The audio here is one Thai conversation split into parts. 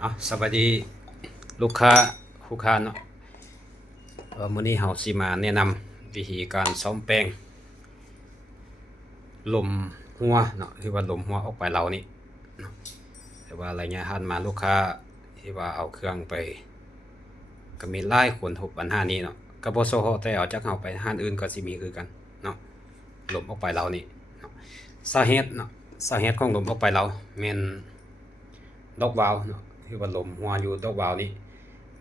สวัสดีลูกค้าผู้ค้าเนาะมื้อนี้เฮาสิมาแนะนำวิธีการซ่อมแปลงลมหัวเนาะที่ว่าลมหัวออกไปเรานี่เนาะแต่ว่าระยะผ่านมาลูกค้าที่ว่าเอาเครื่องไปก็มีหลายคนพบปัญหานี้เนาะก็บ่เฉพาะแต่เอาจากเฮาไปห้านอื่นก็สิมีคือกันเนาะลมออกไปเรานี่เนาะสาเหตุเนาะสาเหตุของลมออกไปเราแม่นดอกวาล์วเนาะที่ว่าลมหัวอยู่ดอกวาล์วนี่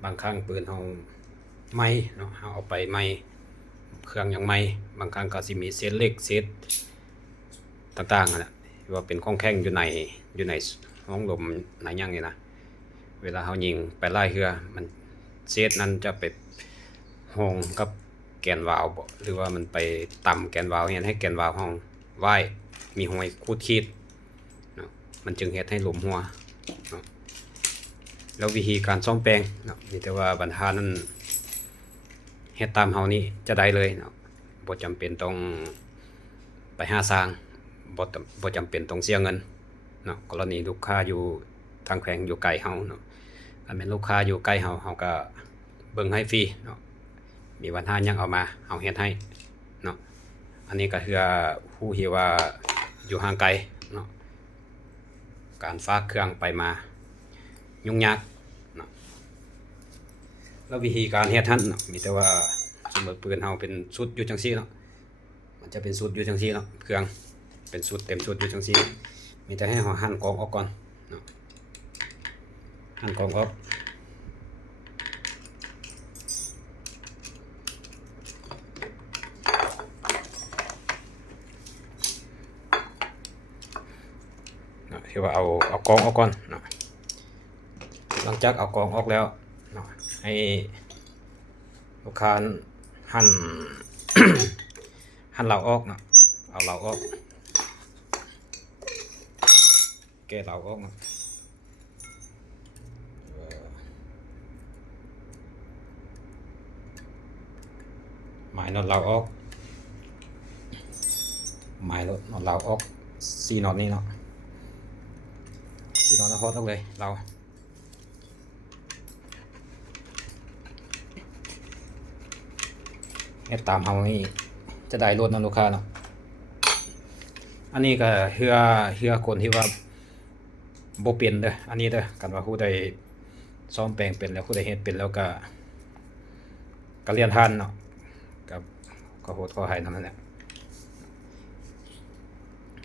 บางครั้งปืนเฮาไหม้เนาะเฮาเอาไปไหม้เครื่องยังไหม้บางครั้งก็สิมีเศษเหล็กเศษต่างๆนั่นแหละที่ว่าเป็นของแข็งอยู่ในห้องลมไหนยังนี่นะเวลาเฮายิงไปไล่เรือมันเศษนั้นจะไปห้องกับแกนวาล์วบ่หรือว่ามันไปต่ำแกนวาล์วเฮ็ดให้แกนวาล์วห้องว่ายมีห้อยคูดคีดเนาะมันจึงเฮ็ดให้ลมหัวเนาะแล้ววิธีการซ่อมแปลงเนาะมีแต่ว่าบรรทานั้นเฮ็ดตามเฮานี่จะได้เลยเนาะบ่จำเป็นต้องไปหาสร้างบ่จำเป็นต้องเสียเงินเนาะกรณีลูกค้าอยู่ทางแขวงอยู่ไกลเฮาเนาะถ้าแม่นลูกค้าอยู่ใกล้เฮาก็เบิ่งให้ฟรีเนาะมีปัญหาหยังเอามาเฮาเฮ็ดให้เนาะอันนี้ก็คือผู้ที่ว่าอยู่ห่างไกลเนาะการฝากเครื่องไปมายุ่งยากเนาะแล้ววิธีการเฮ็ดหั่นเนาะมีแต่ว่าสมมุติปืนเฮาเป็นชุดอยู่จังซี่เนาะมันจะเป็นชุดอยู่จังซี่เนาะเครื่องเป็นชุดเต็มชุดอยู่จังซี่มีแต่ให้เฮาหั่นกองออกก่อนเนาะหั่นกองออกเนาะคือว่าเอากองออกก่อนเนาะหลังจากเอากองออกแล้วเนาะให้ลูกค้าหั่น หั่นเหลาออกเนาะเอาเหลาออกแกะเหลาออกเนาะหมายน็อตเหลาออกหมายน็อตเหลาออก4น็อตนี้เนาะ4น็อตแล้วพอดออกเลยเราเฮ็ดตามเฮานี่จะได้รถนะลูกค้าเนาะอันนี้ก็เฮือคนที่ว่าบ่เป็นเด้ออันนี้เด้อกันว่าผู้ใดซ่อมแปลงเป็นแล้วผู้ใดเฮ็ดเป็นแล้วก็เรียนท่านเนาะกับขอโทษขออภัยนั่นแหละ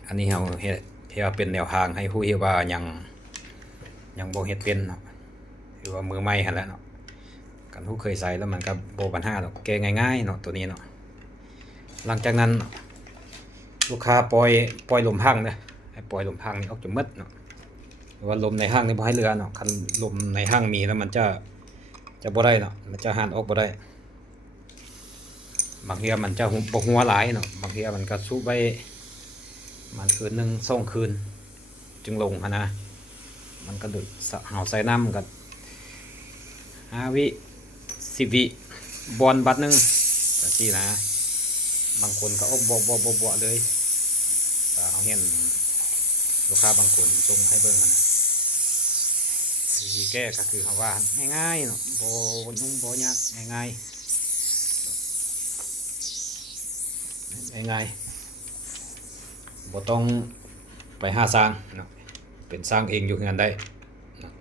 อันนี้เฮาเฮ็ดเพื่อเป็นแนวทางให้ผู้ที่ว่ายังบ่เฮ็ดเป็นเนาะหรือว่ามือใหม่หั่นแหละเนาะกันผู้เคยใส่แล้วมันก็บ่ปัญหาดอกแก้ง่ายๆเนาะตัวนี้เนาะหลังจากนั้นลูกค้าปล่อยลมพังเด้อให้ปล่อยลมพังนี่ออกจนหมดเนาะหรือว่าลมในห้างนี่บ่ให้เหลือเนาะคันลมในห้างมีแล้วมันจะบ่ได้เนาะมันจะหันออกบ่ได้บางเทื่อมันจะบ่หัวหลายเนาะบางเทื่อมันก็สูบไว้มันคืนนึง2คืนจึงลงหั่นนะมันก็ดึกเฮาใส่น้ำก็5 วิ10 วิบอนบัดนึงจังซี่นะบางคนก็ออกบ่เลยแต่เฮาเห็นลูกค้าบางคนส่งให้เบิ่งนะวิธีแก้ก็คือเฮาว่าง่ายๆเนาะบ่ยุ่งบ่ยากง่ายๆบ่ต้องไปหาสร้างเนาะเป็นสร้างเองอยู่เฮือนได้เนาะ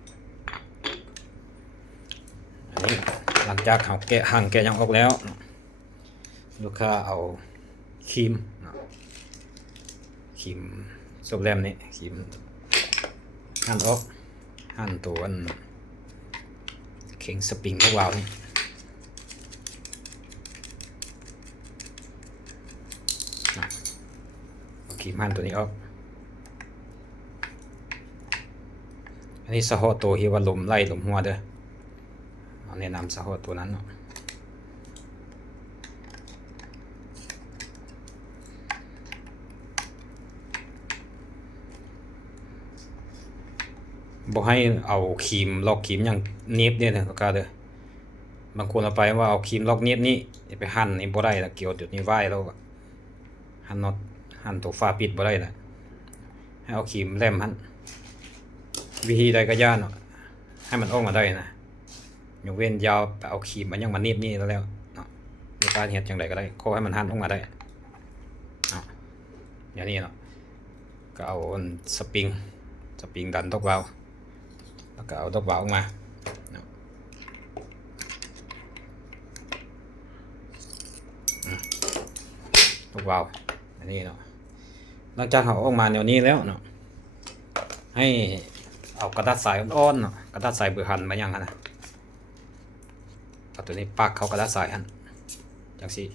อันนี้หลังจากเฮาแกะหั่งแกะหยังออกแล้วเนาะลูกค้าเอาครีมเนาะครีมซบแรมนี่ครีมหั่นออกหั่นตัวอันเข่งสปริงพวกเรานี่เอาครีมหั่นตัวนี้ออกอันนี้สะโฮตัวที่ว่าลมไล่ลมหัวเด้อเอาแนะนำสะโฮตัวนั้นเนาะบ่ให้เอาครีมลอกครีมอย่างเน็บเนี่ยนะก็เด้อบางคนเอาไปว่าเอาครีมลอกเน็บนี่ไปหั่นนี่บ่ได้ละเกี่ยวจุดนี้ไหวแล้วหั่นน็อตหั่นตัวฝาปิดบ่ได้ละให้เอาครีมแหลมหั่นวิธีใดก็ย่านเนาะ ให้มันออกมาได้นะยกเว้นยาวไปเอาครีมมันยังมานิดนี่แล้วเนาะในการเฮ็ดจังไดก็ได้ขอให้มันหั่นออกมาได้เนาะอย่างนี้เนาะก็เอาสปริงดันดอกวาล์วแล้วก็เอาดอกวาล์วออกมาเนาะดอกวาล์วอันนี้เนาะหลังจากเอาออกมาแนวนี้แล้วเนาะให้เอากระดาษทรายอ่อนๆเนาะกระดาษทรายเบอร์หั่นมายังนะเอาตัวนี้ปักเข้ากระดาษทรายหั่นจังซี่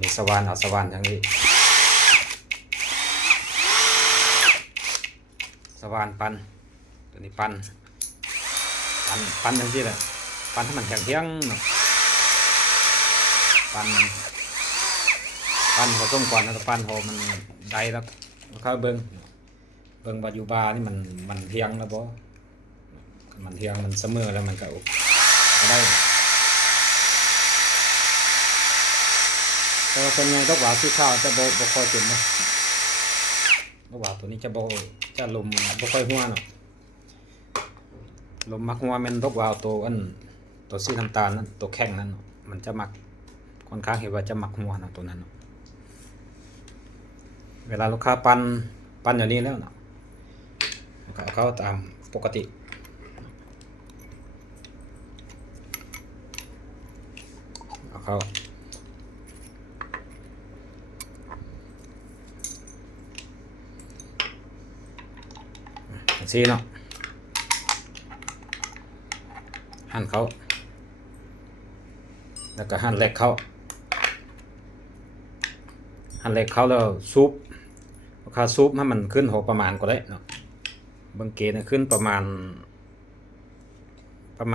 มีสว่านเอาสว่านจังนี้สว่านปั้นตัวนี้ปั้นจังซี่แหละปั้นให้มันแข็งเที่ยงเนาะปั้นผสมก่อนแล้วก็ปั้นพอมันได้แล้วเข้าเบิ่งว่าอยู่บานี่มันเที่ยงแล้วบ่มันเที่ยงมันเสมอแล้วมันก็ได้แต่ว่าส่วนใหญ่ดอกหวาวสีขาวจะบ่ค่อยเป็นนะดอกหวาวตัวนี้จะลมบ่ค่อยหัวเนาะลมมักหัวแม่นดอกหวาวตัวสีน้ำตาลนั้นตัวแข็งนั้นมันจะมักค่อนข้างเห็นว่าจะมักหัวนะตัวนั้นเนาะเวลาลูกค้าปั้นอย่างนี้แล้วเนาะเอาเข้าตามปกติเอาเข้าอย่างนี้เนาะหั่นเขาแล้วก็หั่นเล็กเขาแล้วซุปราคาซุปให้มันขึ้นประมาณก็ได้เนาะบางเกณฑ์ขึ้นประมา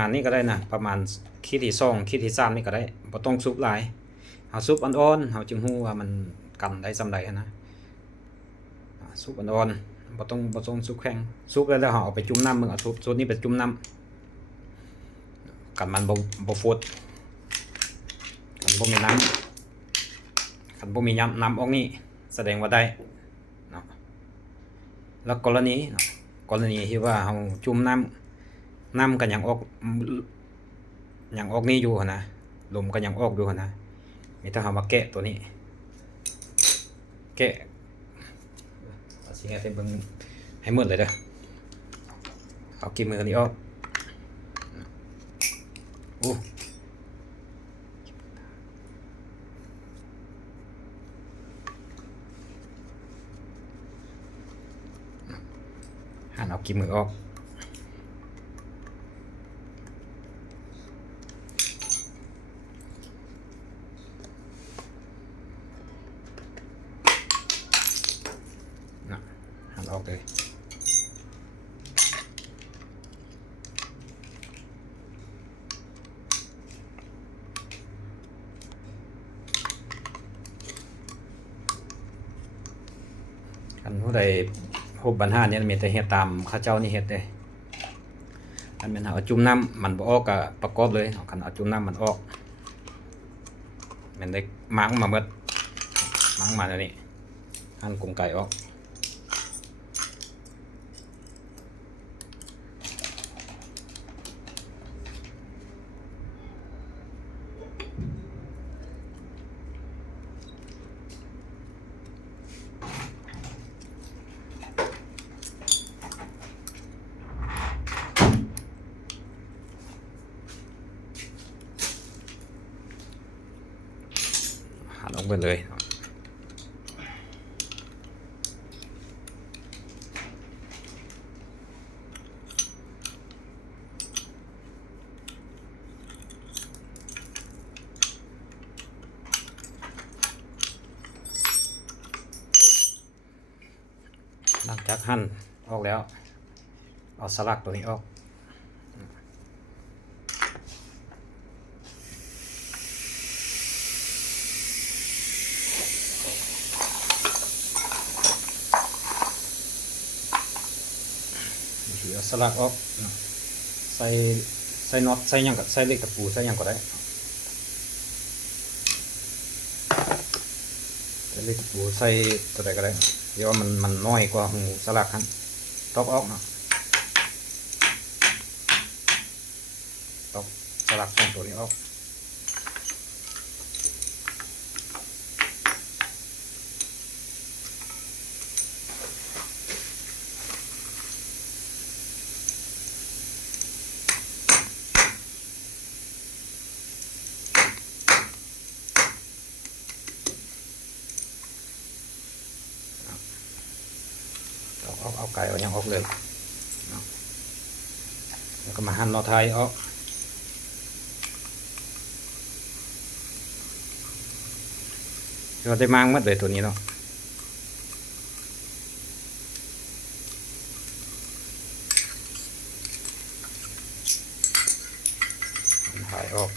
ณนี้ก็ได้นะประมาณขีดที่2ขีดที่3นี่ก็ได้บ่ต้องซุปหลายเอาซุปอ่อนๆเฮาจึงฮู้ว่ามันกันได้ซำใดนะซุปอ่อนๆบ่ต้องซุปแข็งซุปแล้วเฮาเอาไปจุ่มน้ำมึงเอาซุปนี้ไปจุ่มน้ำกันมันบ่ฟดกันบ่มีน้ำคันบ่มีน้ำออกนี่แสดงว่าได้เนาะแล้วกรณีที่ว่าเฮาจุ่มน้ำก็ยังออกนี่อยู่นะลมก็ยังออกอยู่นะมีถ้าเฮามาแกะตัวนี้แกะสิให้เบิ่งให้หมดเลยเด้อเอากี่มือนี้ออกหั่นเอากี่มือออกนะหั่นออกเลยคันผู้ใดพบปัญหาเนี่ยมีแต่เฮ็ดตามข้าเจ้านี่เฮ็ดเด้อันแม่นเอาจุ่มน้ำมันบ่ออกก็ประกอบเลยคันเอาจุ่มน้ำมันออกแม่นได้มังมาหมดมังมาแล้วนี่หั่นกุ้งไก่ออกหั่นออกไปเลยหลังจากหั่นออกแล้วเอาสลักตัวนี้ออกเอาสลักออกใส่น็อตใส่หยังก็ใส่เหล็กตะปูใส่หยังก็ได้ใส่เหล็กตะปูใส่ตัวใดก็ได้เดี๋ยวมันน้อยกว่าหูสลักหั่นตอกออกเนาะ ออกสลักช่องตัวนี้ออกเอาไก่เอายังออกเลยแล้วก็มาหั่นน็อตไทยออกเราได้มางมัดเลยตัวนี้เนาะไทยออก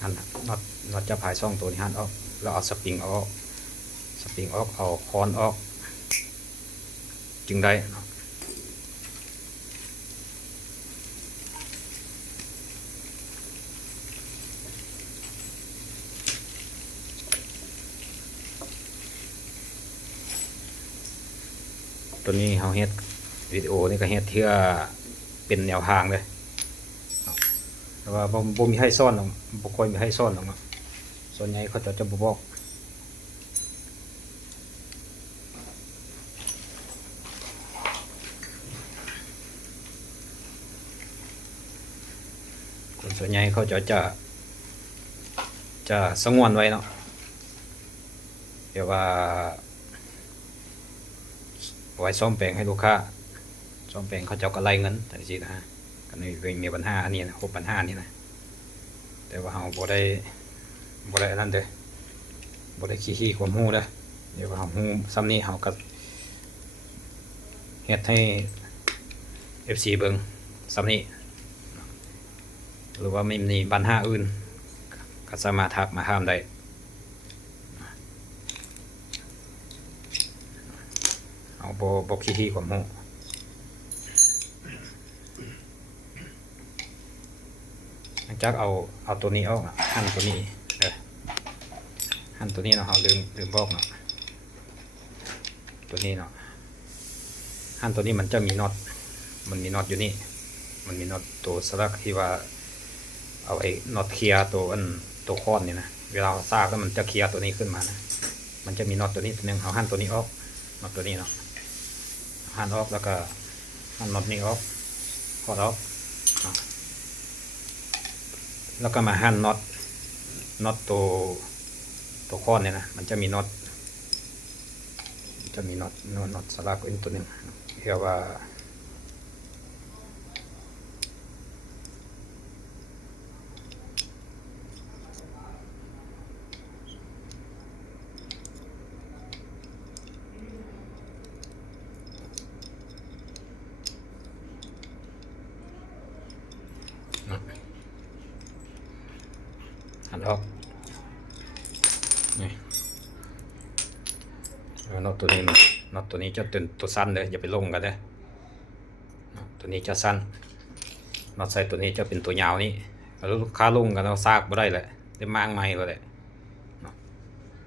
หั่นน็อตจะผายช่องตัวนี้หั่นออกแล้วเอาสปริงออกเอาคอนออกจึงได้ตัวนี้เฮาเฮ็ดวิดีโอนี่ก็เฮ็ดเพื่อเป็นแนวทางเลยแต่ว่าบ่มีให้ซ่อนหรอกบ่ค่อยมีให้ซ่อนหรอกเนาะส่วนใหญ่เขาจะบ่บอกคนส่วนใหญ่เขาจะสงวนไว้เนาะเดี๋ยวว่าไว้ซ่อมแปลงให้ลูกค้าซ่อมแปลงเขาเจ้าก็ไล่เงินแต่จริงนะก็มีปัญหาอันนี้นะปัญหานี้นะแต่ว่าเฮาบ่ได้นั่นเด้บ่ได้ขี้ความรู้เด้อเดี๋ยวว่าเฮารู้ซ้ำนี้เฮาก็เฮ็ดให้ FC เบิ่งซ้ำนี้หรือว่าไม่มีปัญหาอื่นก็สามารถทักมาถามได้เอาบ่ขี้ความรู้หลังจากเอาตัวนี้ออกหั่นตัวนี้หั่นตัวนี้เนาะเราลืมบอกเนาะตัวนี้เนาะหั่นตัวนี้มันจะมีน็อตอยู่นี่มันมีน็อตตัวสลักที่ว่าเอาไอ้น็อตเคลียร์ตัวค้อนนี่นะเวลาซากแล้วมันจะเคลียร์ตัวนี้ขึ้นมานะมันจะมีน็อตตัวนี้ตัวนึงเอาหั่นตัวนี้ออกน็อตตัวนี้เนาะหั่นออกแล้วก็หั่นน็อตนี้ออกถอดออกแล้วก็มาหั่นน็อตตัวค้อนเนี่ยนะมันจะมีน็อตสลักอีกตัวนึงเรียกว่าหั่นออกนี่น็อตตัวนี้จะเป็นตัวสั้นเลยอย่าไปลงกันเลยตัวนี้จะสั้นน็อตใส่ตัวนี้จะเป็นตัวยาวนี่แล้วลูกค้าลงกันเราซากไม่ได้แหละได้มางไม้เลยแหละ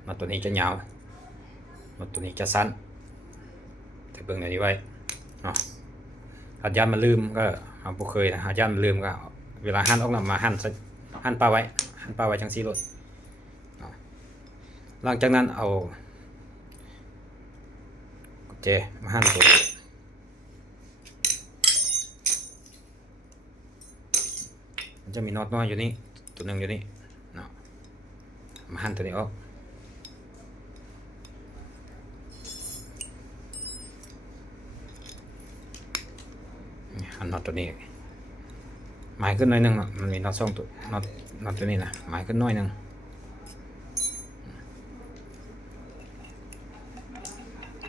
น็อตตัวนี้จะยาวน็อตตัวนี้จะสั้นแต่เบิ่งในนี้ไว้เนาะหากย่านมันลืมก็เอาบ่เคยนะหากย่านมันลืมก็เวลาหั่นออกนำมาหั่นปลาไว้จังซี่โลดหลังจากนั้นเอากุญแจมาหั่นตัวมันจะมีน็อตน้อยอยู่นี่ตัวนึงอยู่นี่เนาะมาหั่นตัวนี้ออกหั่นน็อตตัวนี้หมายขึ้นหน่อยนึงมันมีน็อต2ตัวน็อตตัวนี้นะหมายขึ้นหน่อยนึง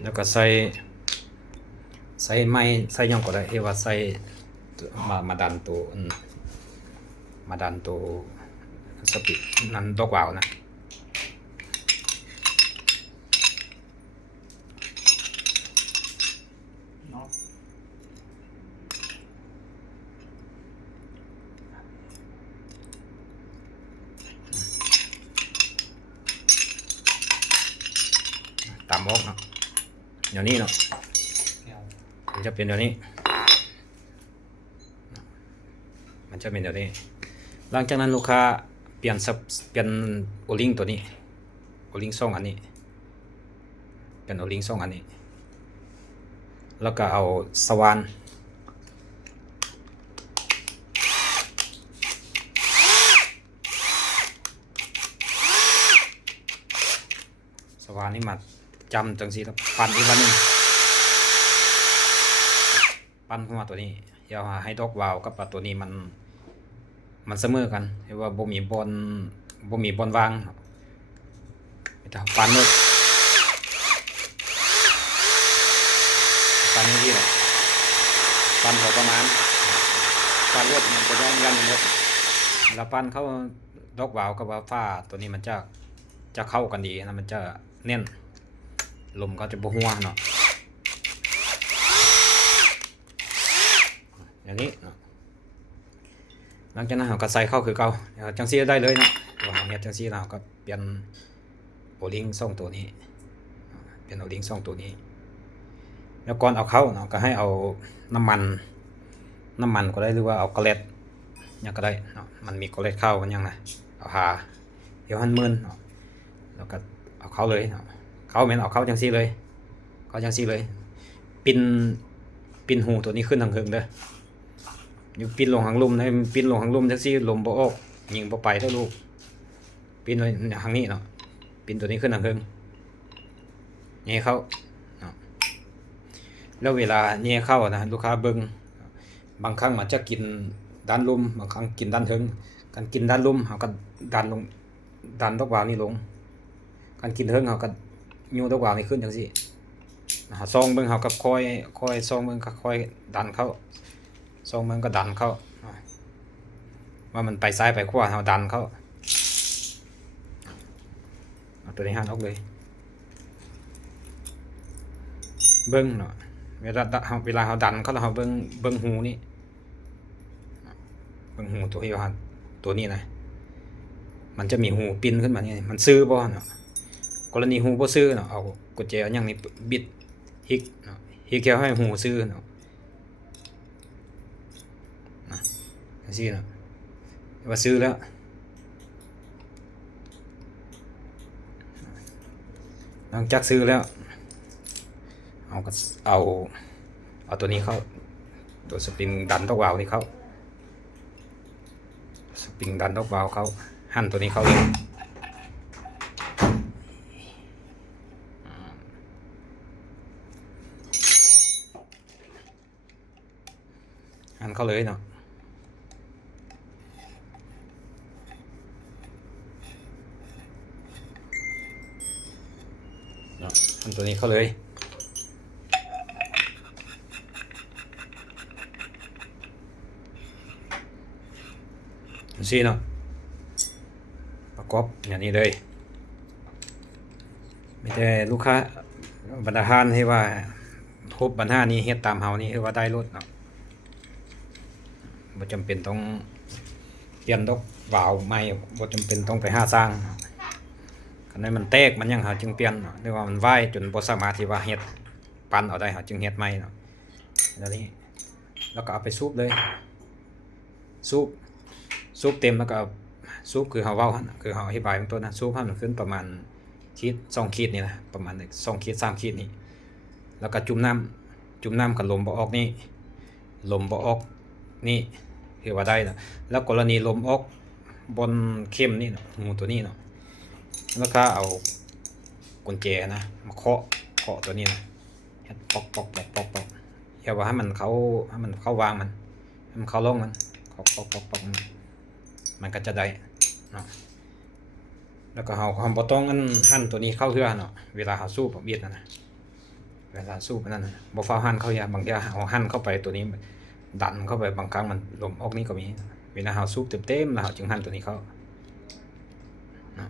แล้วก็ใส่ไม้ใส่ย่องก็ได้ว่าใส่มาดันตัวสปิดนั้นดอกวาวนะ ตามออกเนาะเดี๋ยวนี้เนาะมันจะเป็นเดี๋ยวนี้มันจะเป็นเดี๋ยวนี้หลังจากนั้นลูกค้าเปลี่ยนโอลิงตัวนี้โอลิง2อันนี้เปลี่ยนโอลิง2อันนี้แล้วก็เอาสว่านนี่มาจำจังสีแล้วปั่นอีกวันนึงปั่นเข้ามาตัวนี้อย่าให้ดอกวาวกับตัวนี้มันเสมอกันเรียกว่าบ่มีบอลวางไม่ต้องปั่นเลยปั่นนี่แหละปั่นพอประมาณปั่นรวดมันจะได้ยันหมดแล้วปั่นเข้าดอกวาวกับฟ้าตัวนี้มันจะเข้ากันดีนะมันจะเน่นลมก็จะบ่หัวเนาะอย่างนี้เนาะหลังจากนั้นเราก็ใส่เข้าคือเก่าจังซี่ได้เลยเนาะว่าเฮ็ดจังซี่เราก็เปลี่ยนโอลิง2ตัวนี้เปลี่ยนโอลิง2ตัวนี้แล้วก่อนเอาเข้าเนาะก็ให้เอาน้ำมันก็ได้หรือว่าเอาเกล็ดยังก็ได้เนาะมันมีเกล็ดเข้ากันยังนะเอาหาเดี๋ยวมันมึนเนาะแล้วก็เอาเข้าเลยเนาะเข้าแม่นเอาเข้าจังซี่เลยเข้าจังซี่เลยปินหูตัวนี้ขึ้นทางเทิงเด้ออยู่ปินลงหางลมนะปินลงหางลมจังซี่ลมบ่ออกยิงบ่ไปเด้อลูกปินไว้ทางนี้เนาะปินตัวนี้ขึ้นทางเทิงแย่เข้าเนาะแล้วเวลาแย่เข้านะลูกค้าเบิ่งบางครั้งมันจะกินด้านลมบางครั้งกินด้านเทิงการกินด้านลมเฮาก็ดันลงดันดอกวาวนี่ลงการกินเทิงเฮาก็ยูดอกวาวนี่ขึ้นจังซี่ซองเบิ่งเฮาก็ค่อยซองเบิ่งก็ค่อยดันเข้าซองเบิ่งก็ดันเข้าว่ามันไปซ้ายไปขวาเฮาดันเข้าเอาตัวนี้หันออกเลยเบิ่งเนาะเวลาเฮาดันเข้าแล้วเฮาเบิ่งหูนี่เบิ่งหูตัวที่ว่าตัวนี้นะมันจะมีหูปิ้นขึ้นมานี่มันซื้อบ่เนาะกรณีหูบ่ซื้อเนาะเอากุญแจอย่างนี้บิดฮิกเนาะฮิกแค่ให้หูซื้อเนาะจังซี่เนาะว่าซื้อแล้วหลังจากซื้อแล้วเอาตัวนี้เข้าตัวสปริงดันดอกวาวนี่เข้าสปริงดันดอกวาวเข้าหั่นตัวนี้เข้าเลยหั่นเข้าเลยเนาะหั่นตัวนี้เข้าเลยซี่เนาะประกอบอย่างนี้เลยไม่ใช่ลูกค้าบรรดาทานให้ว่าพบปัญหานี้เฮ็ดตามเฮานี่คือว่าได้รถเนาะบ่จำเป็นต้องเปลี่ยนดอกวาวใหม่บ่จำเป็นต้องไปหาสร้างคันนั้นมันแตกมันยังเฮาจึงเปลี่ยนเนาะหรือว่ามันวายจนบ่สามารถที่ว่าเฮ็ดปั้นเอาได้เฮาจึงเฮ็ดใหม่เนาะแล้วนี้แล้วก็เอาไปสูบเลยสูบเต็มแล้วก็สูบคือเฮาเว้าหั่นคือเฮาอธิบายเบื้องต้นนะสูบให้มันขึ้นประมาณขีด2ขีดนี่นะประมาณ2ขีด3ขีดนี่แล้วก็จุ่มน้ำกับลมบ่ออกนี่ลมบ่ออกนี่คือว่าได้นะแล้วกรณีลมออกบนเข้มนี่เนาะหูตัวนี้เนาะแล้วก็เอากุญแจนะมาเคาะตัวนี้นะเฮ็ดปอกอย่าว่าให้มันเข้าวางมันให้มันเข้าร่องมันปอกมันก็จะได้เนาะแล้วก็เฮาบ่ต้องหั่นตัวนี้เข้าเทื่อเนาะเวลาเฮาสูบเบียดนะเวลาสูบนั่นน่ะบ่ฟ้าวหั่นเข้ายาบางทีเฮาหั่นเข้าไปตัวนี้ดันเข้าไปบางครั้งมันลมออกนี่ก็มีเวลาเฮาสูบเต็มๆแล้วเฮาจึงหั่นตัวนี้เข้าเนาะ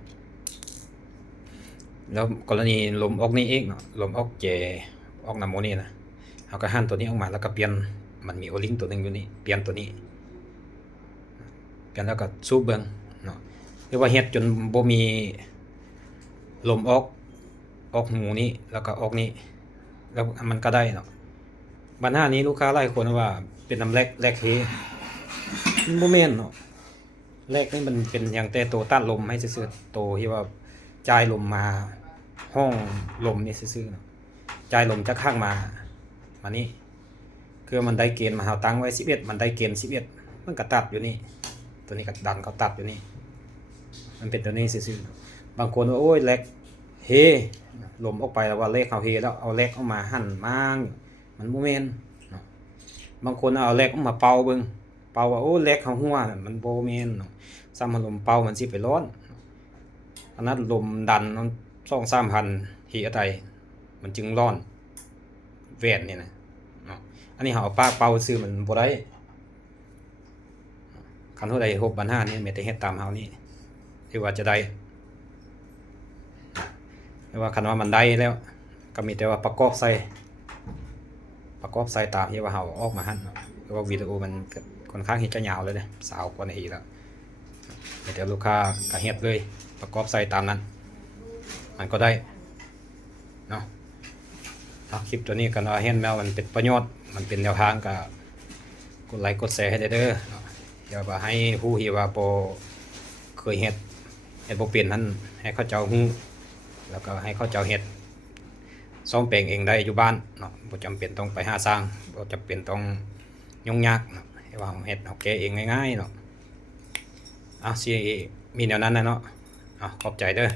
แล้วกรณีลมออกนี่เองเนาะลมออกแจออกน้ำโมนี่นะเฮาก็หั่นตัวนี้ออกมาแล้วก็เปลี่ยนมันมีโอลิงตัวนึงอยู่นี่เปลี่ยนตัวนี้กันแล้วก็สูบเบิ่งเนาะหรือว่าเฮ็ดจนบ่มีลมออก ออกหูนี้แล้วก็ออกนี้แล้วมันก็ได้เนาะปัญหานี้ลูกค้าหลายคนว่าเป็นน้ำแลกเฮมันบ่แม่นเนาะแลกนี่มันเป็นอย่างแต่ตัวต้านลมให้ซื่อๆตัวที่ว่าจ่ายลมมาห้องลมนี่ซื่อๆเนาะจ่ายลมจากข้างมานี่คือมันได้เกณฑ์มาเฮาตั้งไว้11มันได้เกณฑ์11มันก็ตัดอยู่นี่ตัวนี้ก็ดันเขาตัดอยู่นี่มันเป็นตัวนี้ซื่อๆบางคนว่าโอ้ยแลกเฮลมออกไปแล้วว่าเลขเฮาเฮแล้วเอาแลกออกมาหั่นมางมันบ่แม่นเนาะบางคนเอาแลกออกมาเป่าเบิ่งเป่าว่าโอ้แลกเฮาหัวน่ะมันบ่แม่นเนาะซ้ำลมเป่ามันสิไปร้อนอันนั้นลมดันมัน2-3,000 ที่อะไรมันจึงร้อนแว่นนี่นะเนาะอันนี้เฮาเอาปากเป่าซื่อมันบ่ได้คันเฮาได้6ปัญหานี้แม้แต่เฮ็ดตามเฮานี่ที่ว่าจะได้แต่ว่าคันว่ามันได้แล้วก็มีแต่ว่าประกอบใส่ตามที่ว่าเฮาออกมาหั่นเนาะเพราะว่าวิดีโอมันค่อนข้างที่จะยาวเลยเด้สาวกว่านี้แล้วเดี๋ยวลูกค้าก็เฮ็ดเลยประกอบใส่ตามนั้นมันก็ได้เนาะคลิปตัวนี้กันว่าเห็นแมวมันเป็นประโยชน์มันเป็นแนวทางก็กดไลค์กดแชร์ให้ได้เด้ออย่าว่าให้ผู้ที่ว่าบ่เคยเฮ็ดบ่เป็นนั้นให้เขาเจ้าฮู้แล้วก็ให้เขาเจ้าเฮ็ดซ่อมแปลงเองได้อยู่บ้านเนาะบ่จำเป็นต้องไปหาสร้างบ่จำเป็นต้องยุ่งยากเนาะให้ว่าเฮ็ดเฮาแก้เองง่ายๆเนาะสิมีแนวนั้นนะเนาะขอบใจเด้อ